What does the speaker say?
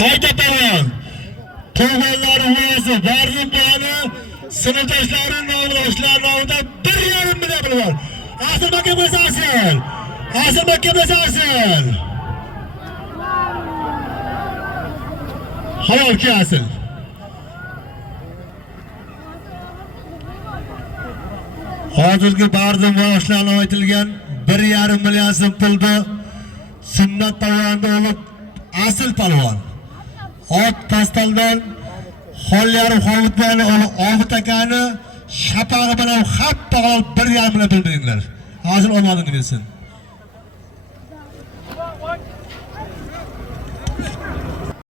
Haydi tamam. To'g'onlar uvozi, Barzik bani, sinfdoshlarim nomidoshlari nomida 1,5 million pul bor. Asl makka bo'lsa asl. Asl makka bo'lsa asl. Halolki asl. Hozirgi Barzik yoshlarga aytilgan 1,5 million so'm pulni sunnat palvonda olib asl palvon. Ot pastaldan Xolyarim Xolmutboni Obid akani shapag'i bilan xat bog'lab 1,5 million pul beringlar. Hozir omadini bersin.